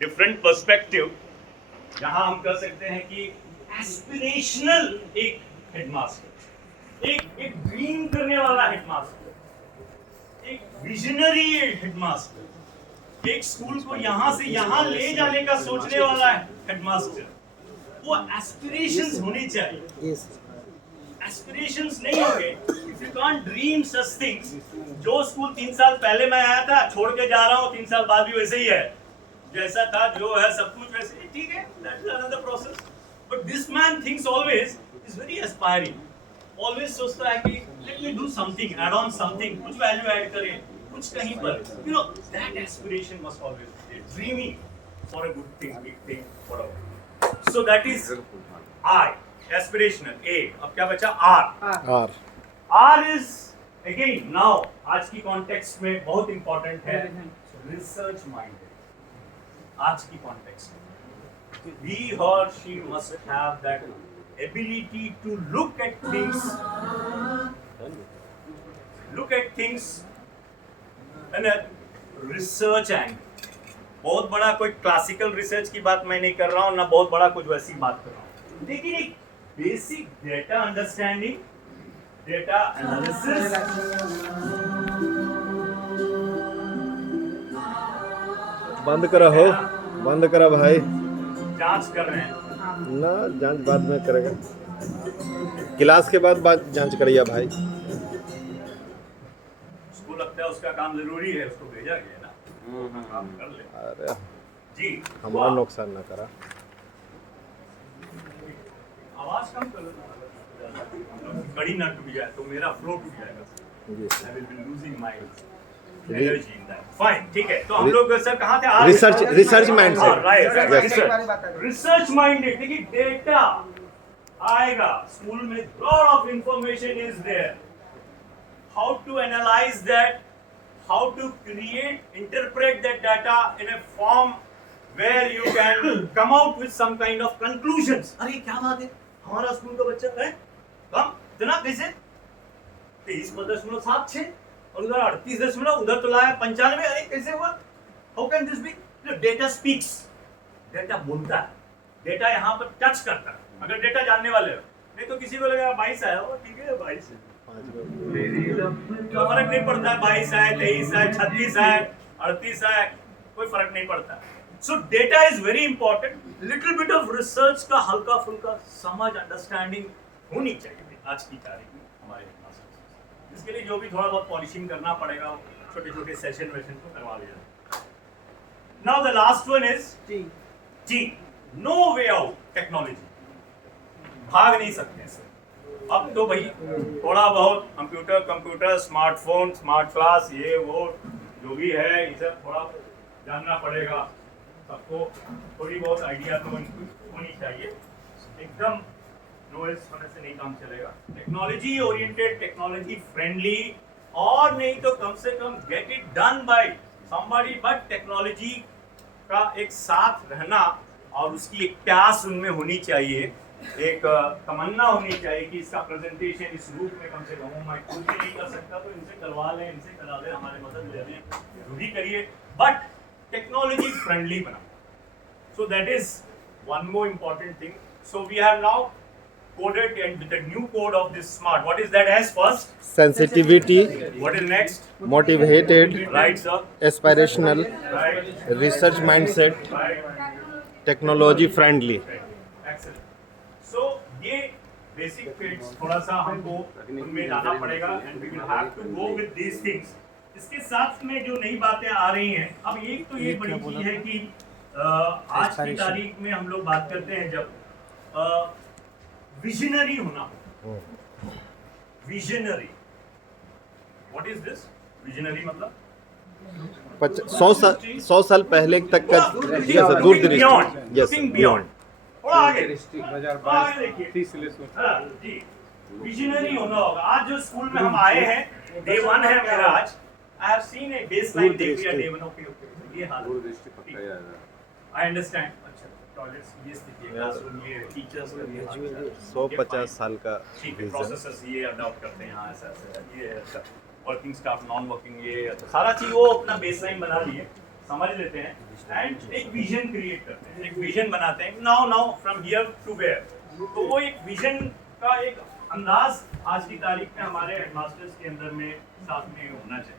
Different perspective, यहाँ हम कह सकते हैं कि एस्पिरेशनल एक हेडमास्टर, एक ड्रीम करने वाला हेडमास्टर, एक विजनरी हेडमास्टर, एक स्कूल को यहाँ से यहाँ ले जाने का सोचने वाला हेडमास्टर, वो एस्पिरेशंस होने चाहिए। एस्पिरेशंस नहीं होंगे, if you can't dream such things. जो स्कूल 3 साल पहले मैं आया था, छोड़ के जा रहा हूँ, 3 साल बाद भी वैसे ही है, जैसा था जो है सब कुछ वैसे ही ठीक है, that is another process. But this man thinks always is very aspiring, always सोचता है कि let me do something, add on something, कुछ वैल्यू ऐड करें, कुछ कहीं पर, you know, that aspiration must always be dreaming for a good thing, big thing, for a, so that is I, aspirational. A, अब क्या बचा? R. R is again now आज की कॉन्टेक्स्ट में बहुत इंपॉर्टेंट है, रिसर्च माइंडेड। आज की कॉन्टेक्स्ट में he or she must have that ability to look at things in a research angle। बहुत बड़ा कोई क्लासिकल रिसर्च की बात मैं नहीं कर रहा हूँ, ना बहुत बड़ा कुछ वैसी बात कर रहा हूँ, लेकिन एक basic data understanding, data analysis, बंद करा हो, बंद करा भाई। जांच कर रहे हैं ना, जांच बाद में करेगा, क्लास के बाद जांच करिए भाई। उसको लगता है उसका काम जरूरी है, उसको भेजा गया ना, काम कर ले। अरे जी, हमारा नुकसान ना करा। आवाज कम करो, कड़ी ना टूट जाए तो मेरा फ्लो टूट जाएगा। जी I will be losing my energy in that. Fine, ठीक है। तो हम लोग सर कहाँ थे? Research mindset. Research minded. देखिए डेटा आएगा स्कूल में, lot of information is there, how to analyse that, how to create, interpret that data in a form where you can come out with some kind of conclusions. अरे क्या बात है, हमारा school का बच्चा है कम इतना कैसे 23.76 और उधर 38 उधर तो लाया 95, अरे कैसे हुआ? How can this be? Data speaks, data बोलता है, डेटा यहाँ पर टच करता है। अगर डेटा जानने वाले हो, नहीं तो किसी को लगेगा 22 आया हो, ठीक है 22 तो फर्क नहीं पड़ता है, 22 आए, 23 आए, 36 आए, 38 आए, कोई फर्क नहीं पड़ता। सो data is very important. Little bit of research का हल्का फुल्का समझ, अंडरस्टैंडिंग होनी चाहिए आज की तारीख में हमारे पास। इसके लिए जो भी थोड़ा बहुत पॉलिशिंग करना पड़ेगा, छोटे छोटे सेशन वेशन को करवा लिया। Now the last one is जी, नो वे आउट। टेक्नोलॉजी भाग नहीं सकते इससे। अब तो भाई थोड़ा बहुत कंप्यूटर, स्मार्टफोन, स्मार्ट क्लास, ये वो जो भी है, ये सब थोड़ा जानना पड़ेगा सबको। थोड़ी बहुत आइडिया तो होनी चाहिए, एकदम नॉलेज होने से नहीं काम चलेगा। टेक्नोलॉजी ओरिएंटेड, टेक्नोलॉजी फ्रेंडली, और नहीं तो कम से कम get it done by somebody, but technology का एक साथ रहना और उसकी एक प्यास उनमें होनी चाहिए, एक तमन्ना होनी चाहिए कि इसका प्रेजेंटेशन इस रूप में कम से कम, मैं खुद भी नहीं कर सकता तो इनसे करवा लें, इनसे करा लें, हमारे मदद ले लें, जो भी करिए, बट टेक्नोलॉजी फ्रेंडली बना। So that is one more important thing. So we have now coded and with the new code of this smart. What is that as first? Sensitivity, What is next? Motivated, Right, sir. Aspirational, Right. Research mindset, Right. Technology friendly. Excellent. So ये basic traits थोड़ा सा हमको उनमें लाना पड़ेगा and we will have to go with these things. इसके साथ में जो नई बातें आ रही हैं, अब एक तो ये बड़ी चीज है कि आज की तारीख में हम लोग बात करते हैं जब विजनरी होना। Visionary, what is this? Visionary मतलब 100 साल पहले तक का दूरदृष्टि। Yes, beyond. थोड़ा आगे देखिए जी, विजनरी होना होगा। आज जो स्कूल में हम आए हैं, डे 1 है मेरा आज, I have seen A baseline देख लिया डे 1। ओके, ये हाल, आई अंडरस्टैंड। अच्छा, टॉयलेट्स ये स्थिति है, क्लासरूम ये, टीचर्स का ये 150 साल का ठीक है, प्रोसेसर्स ये अडॉप्ट करते हैं, हाँ ऐसा ऐसा ये है, वर्किंग स्टाफ, नॉन वर्किंग, ये सारा चीज वो अपना बेसलाइन बना लिए। समझ लेते हैं एंड एक विजन क्रिएट करते हैं, एक विजन बनाते हैं, now from here to where. तो वो एक विजन का एक अंदाज आज की तारीख में हमारे हेडमास्टर्स के अंदर में साथ में होना चाहिए।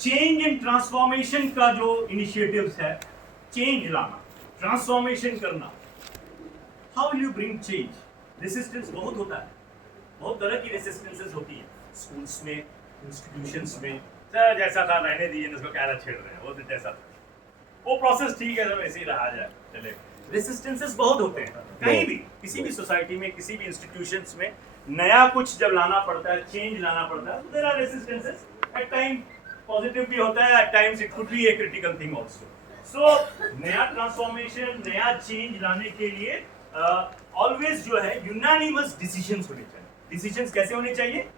चेंज एंड ट्रांसफॉर्मेशन का जो इनिशिएटिव्स है, चेंज लाना, ट्रांसफॉर्मेशन करना, how will you bring change? Resistance बहुत होता है, बहुत तरह की रेसिस्टेंसेस होती है स्कूल्स में, इंस्टीट्यूशंस में। सर जैसा था रहने दीजिए, इसको क्या छेड़ रहे हैं, वो तो जैसा था वो प्रोसेस ठीक है, सब ऐसे ही रहा जाए चले। रेसिस्टेंसेस बहुत होते हैं कहीं भी, किसी भी सोसाइटी में, किसी भी इंस्टीट्यूशंस में नया कुछ जब लाना पड़ता है, चेंज लाना पड़ता है, तो there are resistances. At time positive भी होता है, at times it could be a critical thing also. So नया ट्रांसफॉर्मेशन, नया चेंज लाने के लिए ऑलवेज जो है यूनानिमस डिसीजंस होने चाहिए। डिसीजंस कैसे होने चाहिए?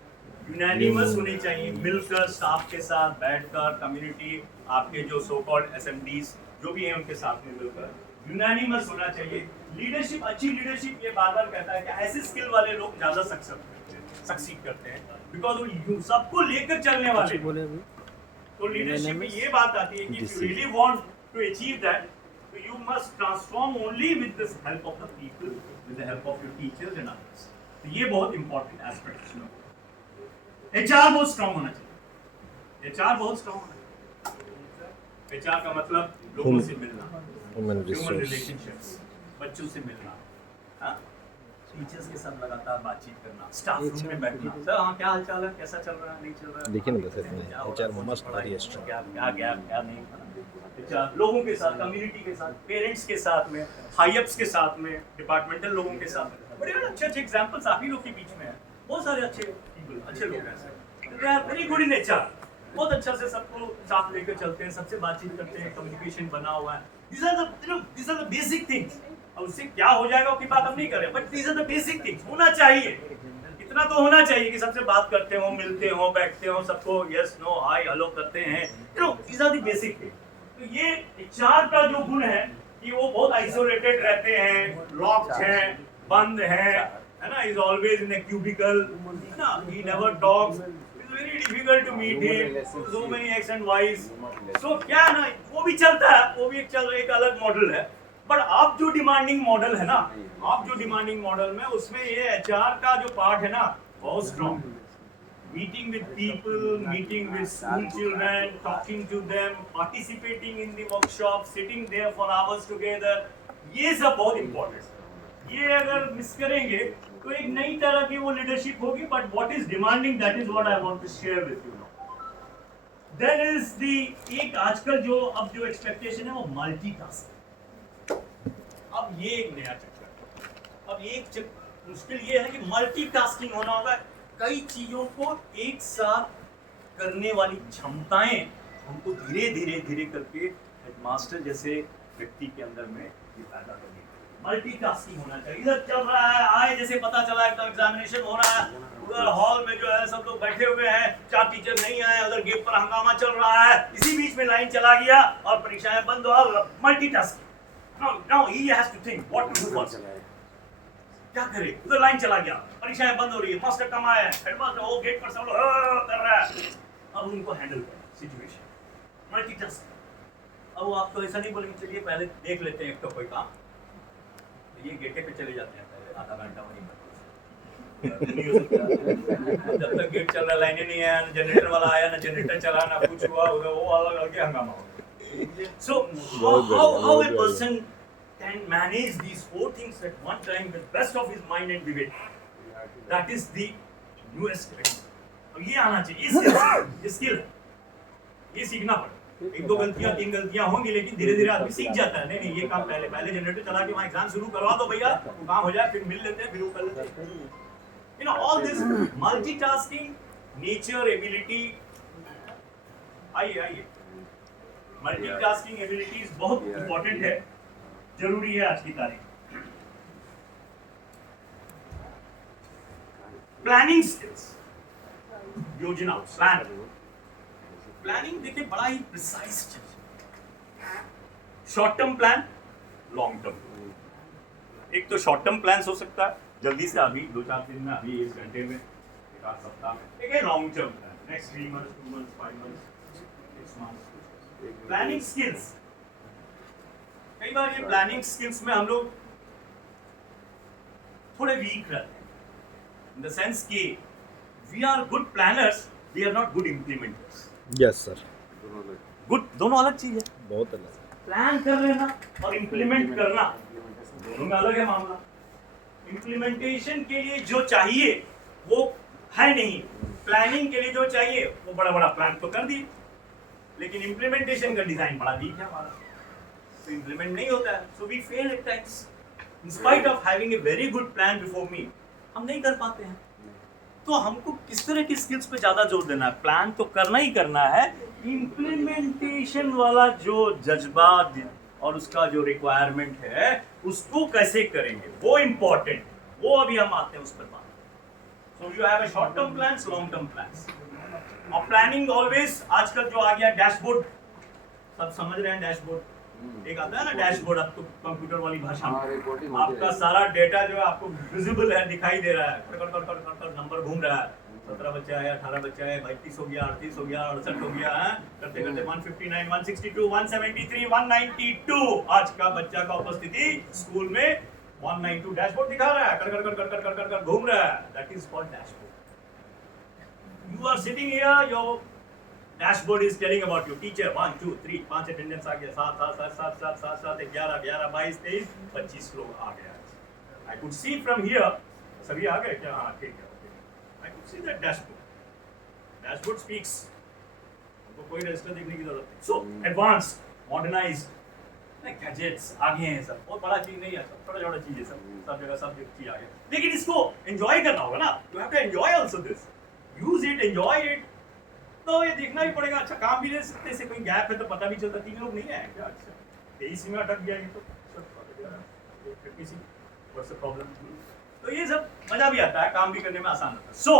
यूनानिमस होने चाहिए, मिलकर स्टाफ के साथ बैठकर, कम्युनिटी, आपके जो सो कॉल्ड एसएमडीज जो भी हैं उनके साथ में मिलकर यूनानिमस होना चाहिए। लीडरशिप, अच्छी लीडरशिप ये बार बार कहता है कि ऐसे स्किल वाले लोग ज्यादा सक्सीड करते हैं, बिकॉज वो सबको लेकर चलने वाले। तो लीडरशिप में ये बात आती है कि if you really want to achieve that, तो you must transform only with the help of the people, with the help of your teachers and others. तो ये बहुत इंपॉर्टेंट एस्पेक्ट है। एचआर बहुत स्ट्रांग होना चाहिए, एचआर बहुत स्ट्रांग होना चाहिए। एचआर का मतलब लोगों से मिलना, ह्यूमन रिलेशनशिप्स, बच्चों से मिलना, हाँ, टीचर्स के साथ लगातार बातचीत करना, स्टाफ रूम में बैठना, सर हाँ क्या हाल चाल है, कैसा चल रहा है, नहीं चल रहा है, देखिए ना, बस इतना एचआर मस्ट वेरी स्ट्रांग। क्या गया क्या नहीं, एचआर लोगों के साथ, कम्युनिटी के साथ, पेरेंट्स के साथ में, हाई अप्स के साथ में, डिपार्टमेंटल लोगों के साथ में। बड़े अच्छे अच्छे एग्जांपल्स आप ही लोग के बीच में हैं, बहुत सारे अच्छे लोग हैं, they are very good in HR, बहुत अच्छा से सबको साथ लेकर चलते हैं, सबसे बातचीत करते हैं, कम्युनिकेशन बना हुआ है। These are the basic things। अब उससे क्या हो जाएगा उसकी बात हम नहीं कर रहे, but these are the basic things, होना चाहिए। इतना तो होना चाहिए कि सबसे बात करते हो, मिलते हो, बैठते हो, सबको यस नो हाय हेलो करते हैं, these are the basic things। तो ये एचआर का जो गुण है कि वो बहुत आइसोलेटेड रहते हैं, लॉक्ड हैं, बंद हैं, है ना, is always in a cubicle, है ना, he never talks, it's very difficult to meet him, so many X and Ys. So क्या ना, वो भी चलता है, वो भी एक अलग मॉडल है। बट आप जो डिमांडिंग मॉडल है ना, आप जो डिमांडिंग मॉडल में, उसमें ये एचआर का जो पार्ट है ना, बहुत strong. Meeting with people, meeting with school children, talking to them, participating in the workshop, sitting there for hours together, ये सब बहुत इंपॉर्टेंट है। ये अगर मिस करेंगे तो एक नई तरह की वो लीडरशिप होगी, but what is demanding, that is what I want to share with you now. There is the एक आजकल जो अब जो एक्सपेक्टेशन है वो मल्टीटास्किंग। अब ये एक नया चक्कर है। अब एक मुश्किल ये है कि मल्टीटास्किंग होना होगा, कई चीजों को एक साथ करने वाली क्षमताएं हमको धीरे धीरे धीरे करके हेडमास्टर जैसे व्यक्ति के अंदर में ये पैदा करनी। मल्टीटास्किंग होना चाहिए। इधर चल रहा है, आए जैसे पता चला एकदम एग्जामिनेशन हो रहा है, उधर हॉल में जो है सब लोग बैठे हुए हैं, 4 टीचर नहीं आए, उधर गेट पर हंगामा चल रहा है, इसी बीच में लाइन चला गया और परीक्षाएं बंद हो। Multitasking. Now he has to think what to do first. क्या करे, उधर लाइन चला गया, परीक्षाएं बंद हो रही है, मास्टर कम आए, हेडमास्टर वो गेट पर सब लोग कर रहा है, अब उनको हैंडल करें सिचुएशन। मल्टीटास्किंग। अब वो आपको ऐसा नहीं बोलेंगे चलिए पहले देख लेते हैं एक तो कोई काम, ये गेटे पे चले जाते हैं पहले आधा घंटा वहीं पर। जब तक गेट चल रहा, लाइनें नहीं है, ना जनरेटर वाला आया, ना जनरेटर चला, ना कुछ हुआ, उधर वो वाला लड़के हंगामा हो गया। So how a person can manage these 4 things at one time with best of his mind and vivek, that is the newest thing। और ये आना चाहिए, ये स्किल है, ये सीखना पड़ेगा। 1-2 गलतियां 3 गलतियां होंगी, लेकिन धीरे धीरे आदमी सीख जाता है। नहीं ये काम पहले जनरेटर चला के वहाँ एग्जाम शुरू करवा दो भैया, काम हो जाए, फिर मिल लेते हैं, फिर वो कर लेते हैं। You know all this multitasking, nature, ability, आइए मल्टीटास्किंग एबिलिटीज बहुत इंपॉर्टेंट है, जरूरी है आज की तारीख। प्लानिंग स्किल्स, योजना, प्लानिंग देखिए बड़ा ही प्रिसाइज चीज। Short term plan, long term. एक तो शॉर्ट टर्म प्लान हो सकता है जल्दी से, अभी 2-4 दिन में, अभी 1 घंटे में, 1 सप्ताह में। एक है long term plan, next 3 months, 2 months, 5 months, 6 months। Planning skills, कई बार ये प्लानिंग स्किल्स में हम लोग थोड़े वीक रहते हैं, इन द सेंस कि we are good planners, we are not good implementers. Yes sir, good दोनों अलग चीज है, बहुत अलग। प्लान कर लेना और इम्प्लीमेंट करना दोनों में अलग है मामला। इम्प्लीमेंटेशन के लिए जो चाहिए वो है नहीं, प्लानिंग के लिए जो चाहिए वो बड़ा बड़ा प्लान तो कर दिए, लेकिन इम्प्लीमेंटेशन का डिजाइन बड़ा वीक है हमारा, तो इम्प्लीमेंट नहीं होता है। So we fail at times in spite of having a very good plan before me, हम नहीं कर पाते हैं। तो हमको किस तरह की स्किल्स पे ज्यादा जोर देना है? प्लान तो करना ही करना है, इम्प्लीमेंटेशन वाला जो जज्बा और उसका जो रिक्वायरमेंट है उसको कैसे करेंगे वो इम्पोर्टेंट, वो अभी हम आते हैं उस पर बात। So you have a short term plans, long term plans, और प्लानिंग ऑलवेज आजकल जो आ गया डैशबोर्ड, सब समझ रहे हैं डैशबोर्ड, एक आता है ना डैशबोर्ड, आपको कंप्यूटर वाली भाषा में आपका सारा डेटा जो है आपको विजिबल है, दिखाई दे रहा है, कर नंबर घूम रहा है, 17 बच्चा है, 18 बच्चा है, 32 हो गया, 38 हो गया, 68 हो गया है, करते करते 159, 162, 173, 192 आज का बच्चा का उपस्थिति स्कूल में 192 डैशबोर्ड दिखा रहा है, कर घूम रहा है, that is called dashboard. You are sitting here, your dashboard is telling about your teacher, 1 2 3 5 attendance आ गया, 7 7 7 7 7 7 11 11 22 23 25 लोग आ गया। I could see from here, सभी आ गए क्या? हाँ ठीक है, I could see that dashboard. Dashboard speaks. हमको कोई रजिस्टर देखने की जरूरत नहीं। So advanced, modernized, गैजेट्स आ गए हैं, सब बहुत बड़ा चीज नहीं है, सब छोटा छोटा चीज है, सब जगह सब चीज आ गया, लेकिन इसको एंजॉय करना होगा ना, you have to enjoy also this, use it, enjoy it. तो ये देखना भी पड़ेगा, अच्छा काम भी ले सकते से कोई गैप है तो पता भी चलता, 3 लोग नहीं आए क्या, अच्छा 23 में अटक गया ये तो व्हाट्स द प्रॉब्लम। तो ये सब मजा भी आता है, काम भी करने में आसान होता है। So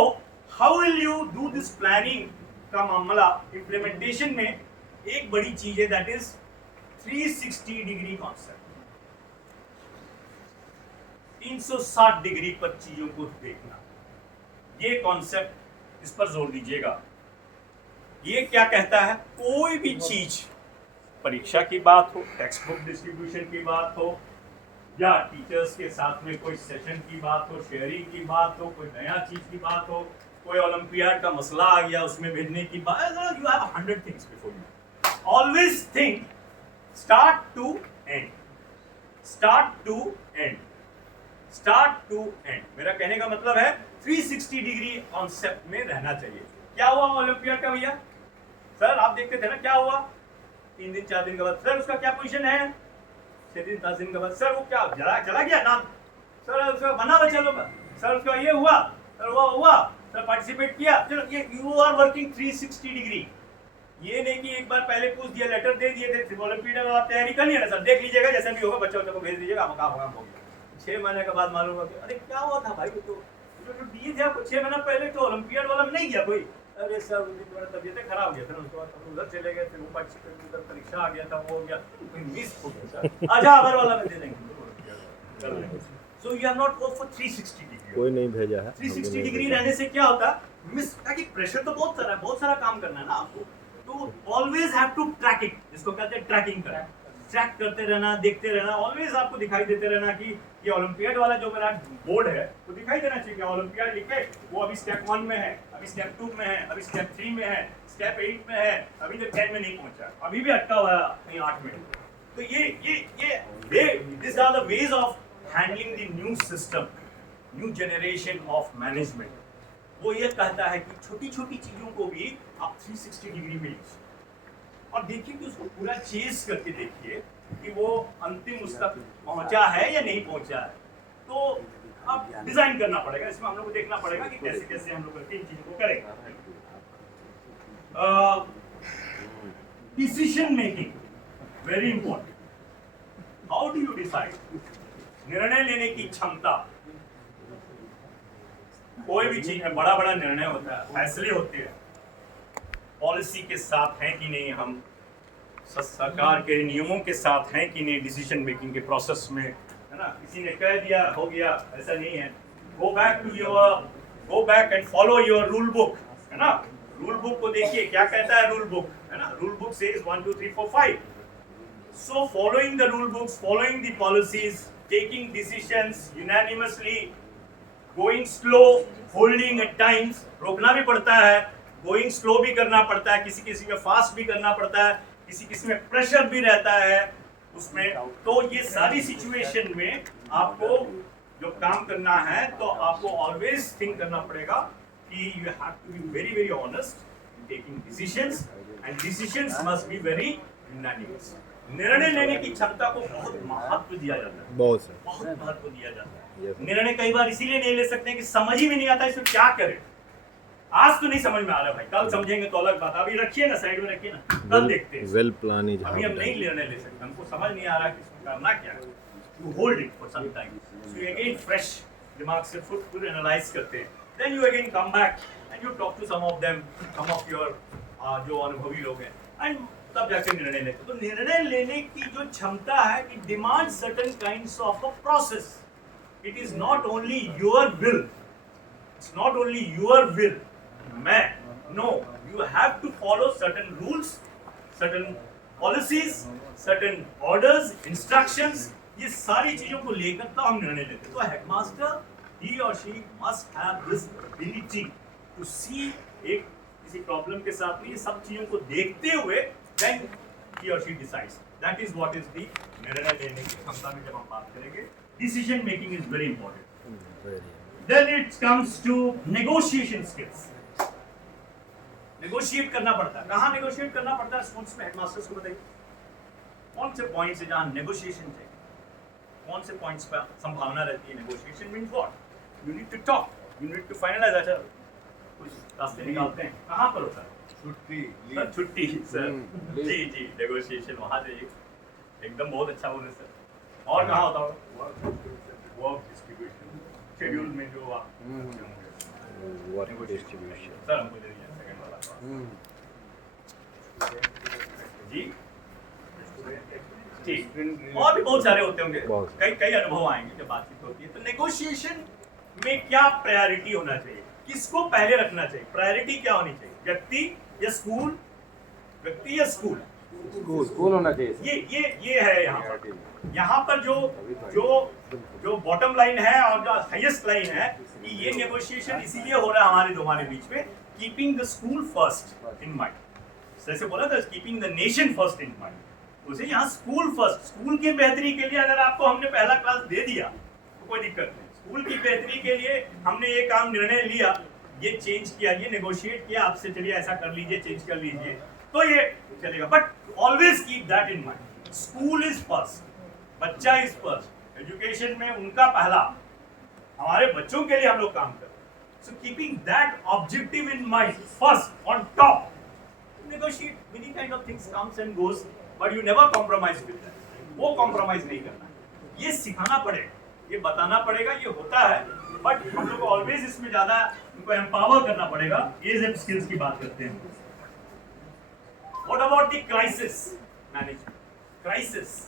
how will you do this planning का मामला इम्प्लीमेंटेशन में एक बड़ी चीज है, that is 360 degree concept, 360 degree पर चीजों को देखना, ये कॉन्सेप्ट, इस पर जोर दीजिएगा। ये क्या कहता है? कोई भी चीज, परीक्षा की बात हो, टेक्स्ट बुक डिस्ट्रीब्यूशन की बात हो, या टीचर्स के साथ में कोई सेशन की बात हो, शेयरिंग की बात हो, कोई नया चीज की बात हो, कोई ओलंपियाड का मसला आ गया उसमें भेजने की बात, you have 100 things before you. Always think start to end, start to end, start to end. मेरा कहने का मतलब है 360 डिग्री कॉन्सेप्ट में रहना चाहिए। क्या हुआ ओलंपियाड का भैया? सर आप देखते थे ना क्या हुआ, 3 दिन 4 दिन के बाद, सर उसका क्या पोजीशन है, 6 दिन 10 दिन के बाद, सर वो क्या चला गया नाम, सर उसका बना बचा लोग, सर उसका ये हुआ, सर वो हुआ, सर पार्टिसिपेट किया। चलो ये यू आर वर्किंग 360 डिग्री। ये नहीं कि एक बार पहले पूछ दिया, लेटर दे दिए थे, ओलंपियाड में आप तैयारी कर लिया ना सर, देख लीजिएगा जैसा भी होगा बच्चों को भेज दीजिएगा, हम काम हो गया। 6 महीने के बाद मालूम होगा अरे क्या हुआ था भाई, तो दिए थे आपको 6 महीना पहले, तो ओलंपियाड वाला में नहीं गया कोई, अरे सर थोड़ा तबीयत खराब हो गया था, उसके बाद हम उधर चले गए, फिर वो उधर परीक्षा आ गया था, वो हो गया, मिस हो गया सर, आजा अबर वाला में दे देंगे। So you have not go for 360 degree, कोई नहीं भेजा है। 360 डिग्री रहने से क्या होता है, मिस, ताकि प्रेशर तो बहुत सारा है, बहुत सारा काम करना है ना आपको, तो always have to track it, जिसको कहते हैं ट्रैकिंग करना, ट्रैक करते रहना, देखते रहना, ऑलवेज आपको दिखाई देते रहना कि ये ओलंपियाड वाला जो मेरा बोर्ड है वो दिखाई देना चाहिए कि ओलंपियाड लिखे, वो अभी स्टेप 1 में है, अभी स्टेप 2 में है, अभी स्टेप 3 में है, स्टेप 8 में है, अभी तो 10 में नहीं पहुंचा, अभी भी अटका हुआ है कहीं 8 में। तो ये this are the ways of handling the new system, new generation of management. वो ये कहता है कि छोटी छोटी चीजों को भी आप 360 डिग्री में और देखिए कि उसको पूरा चेस करके देखिए कि वो अंतिम उस तक पहुंचा है या नहीं पहुंचा है। तो अब डिजाइन करना पड़ेगा, इसमें हम लोग को देखना पड़ेगा कि कैसे कैसे हम लोग करके इन चीजों को करें। Decision making very important. How do you decide? निर्णय लेने की क्षमता। कोई भी चीज में बड़ा बड़ा निर्णय होता है, फैसले होते हैं, पॉलिसी के साथ हैं कि नहीं, हम सरकार के नियमों के साथ हैं कि नहीं डिसीजन मेकिंग के प्रोसेस में, है ना। किसी ने कह दिया हो गया, ऐसा नहीं है। Go back and follow your rule book, है ना। रूल बुक को देखिए, क्या कहता है रूल बुक, है ना? Rule book says 1 2 3 4 5. So following the rule books, following the policies, taking decisions unanimously, going slow, holding at times, रोकना भी पड़ता है, going slow भी करना पड़ता है, किसी किसी में फास्ट भी करना पड़ता है, किसी किसी में प्रेशर भी रहता है उसमें. तो ये सारी सिचुएशन में आपको जो काम करना है तो आपको ऑलवेज थिंक करना पड़ेगा कि you have to be very very honest in taking decisions, and decisions must be very unanimous. निर्णय लेने की क्षमता को बहुत महत्व दिया जाता है, बहुत सर. बहुत महत्व दिया जाता है. Yes, sir. निर्णय कई बार इसीलिए नहीं ले सकते हैं कि समझ ही में नहीं आता इसमें क्या करें. आज तो नहीं समझ में आ रहा भाई, कल समझेंगे तो अलग बात. अभी रखिए ना, साइड में रखिए ना, कल देखते हैं. वेल प्लान इज अभी हम नहीं निर्णय ले सकते, हमको समझ नहीं आ रहा कि इसमें करना क्या है. You hold it for some time. So you again fresh दिमाग से full analyze करते हैं. Then you again come back and you talk to some of them, some of your जो अनुभवी लोग हैं, and तब जाके निर्णय लेते. तो निर्णय लेने की जो क्षमता है, it demands certain kinds of a process. It is not only your will. It's not only your will. No, you have to follow certain rules, certain policies, certain orders, instructions. ये सारी चीजों को लेकर तो हम निर्णय लेते हैं. तो headmaster he or she must have this ability to see एक किसी प्रॉब्लम के साथ में ये सब चीजों को देखते हुए then he or she decides. That is what is the निर्णय लेने की क्षमता में जब हम बात करेंगे. Decision making is very important. Then it comes to negotiation skills. Negotiate करना पड़ता है. कहाँ नेगोशिएट करना पड़ता है स्कूल्स में? हेडमास्टर्स को बताइए कौन से पॉइंट से जहाँ नेगोशिएशन चाहिए, कौन से पॉइंट्स पर संभावना रहती है. Negotiation means what? You need to talk, you need to finalise. अच्छा कुछ रास्ते निकालते हैं. कहाँ पर होता है? सर छुट्टी सर. जी जी, नेगोशिएशन वहाँ जाइए. एकदम बहुत अच्छा बोले सर. और कहाँ होता होगा? वर्क डिस्ट्रीब्यूशन, शेड्यूल में जो आप वर्क डिस्ट्रीब्यूशन. सर हमको दे दीजिए सेकंड वाला जी. ठीक, और भी बहुत सारे होते होंगे, कई कई अनुभव आएंगे जब बातचीत होती है. तो नेगोशिएशन में क्या प्रायोरिटी होना चाहिए, किसको पहले रखना चाहिए? प्रायोरिटी क्या होनी चाहिए? व्यक्ति या स्कूल? व्यक्ति या स्कूल? स्कूल होना चाहिए. ये है यहाँ पर जो बॉटम लाइन है और जो हाईएस्ट लाइन है कि ये नेगोशिएशन इसीलिए हो रहा है हमारे बीच में, keeping the school first in mind. जैसे बोला था keeping the nation first in mind, उसे यहाँ स्कूल फर्स्ट. स्कूल की बेहतरी के लिए अगर आपको हमने पहला क्लास दे दिया तो कोई दिक्कत नहीं. स्कूल की बेहतरी के लिए हमने ये काम निर्णय लिया, ये चेंज किया, ये नेगोशिएट किया आपसे, चलिए ऐसा कर लीजिए, चेंज कर लीजिए, तो ये चलेगा. But always keep that in mind, school is first, बच्चा इज फर्स्ट. एजुकेशन में उनका पहला, हमारे बच्चों के लिए हम लोग काम कर रहे हैं. So keeping that objective in mind first on top. Negotiate many kind of things comes and goes, but you never compromise with that. वो कॉम्प्रोमाइज नहीं करना. ये सिखाना पड़ेगा, ये बताना पड़ेगा, ये होता है, बट हम लोग को ऑलवेज इसमें ज्यादा उनको एम्पावर करना पड़ेगा. ये जब स्किल्स की बात करते हैं. What about the crisis management? Crisis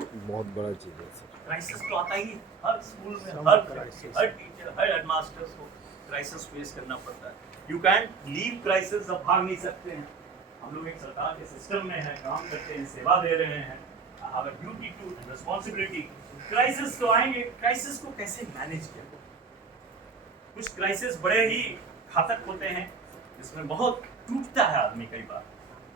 बहुत बड़ा चीज है सर. क्राइसिस तो आता ही हर स्कूल में, हर टीचर, हर हेडमास्टर्स को क्राइसिस फेस करना पड़ता है. You can leave crisis. अब भाग नहीं सकते हैं. हम लोग एक सरकार के सिस्टम में हैं, काम करते हैं, सेवा दे रहे हैं. Our duty to responsibility. Crisis तो आएंगे. क्राइसिस को कैसे मैनेज किया? कुछ क्राइसिस बड़े ही घातक होते हैं, जिसमें बहुत टूटता है आदमी. कई बार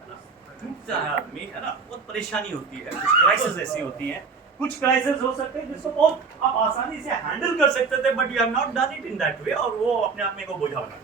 है ना, टूटता है आदमी, है ना, बहुत परेशानी होती है. कुछ क्राइसिस ऐसी होती हैं, कुछ क्राइसिस हो सकते हैं जिसको बहुत आप आसानी से हैंडल कर सकते थे, but you have not done it in that way, और वो अपने आप में को बोझा बना.